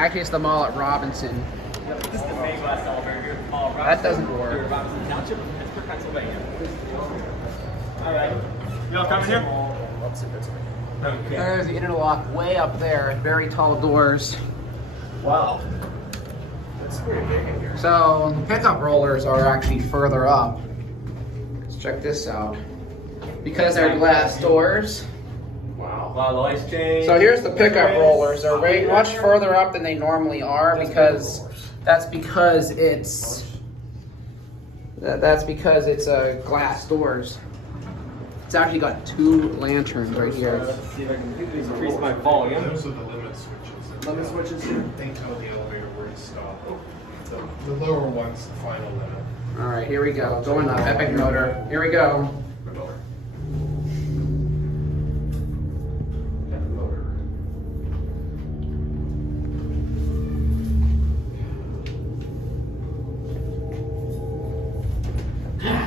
Actually, it's the mall at Robinson. This is the main glass elevator here. That doesn't work. Robinson Township, Pittsburgh, Pennsylvania. All right. You all coming here? Okay. There's the interlock way up there. Very tall doors. Wow. That's pretty big in here. So the pickup rollers are actually further up. Let's check this out. Because they're glass doors. Wow. Wow, the lights change. So here's the pickup rollers. They're way much further up than they normally are because that's because it's glass doors. It's actually got 2 lanterns right here. Let's see if I can increase my volume. Those are the limit switches. Limit switches here. They tell the elevator where to stop. The lower one's the final limit. All right, here we go. Going up. Epic motor. Here we go.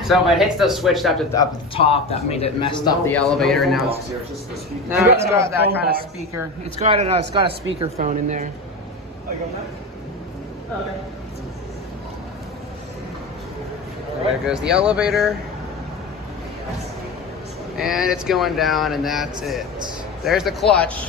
So it hits the switch up at the top that made it messed up the elevator. Now it's got that kind of speaker. It's got a speaker phone in there. Okay. There goes the elevator. And it's going down, and that's it. There's the clutch.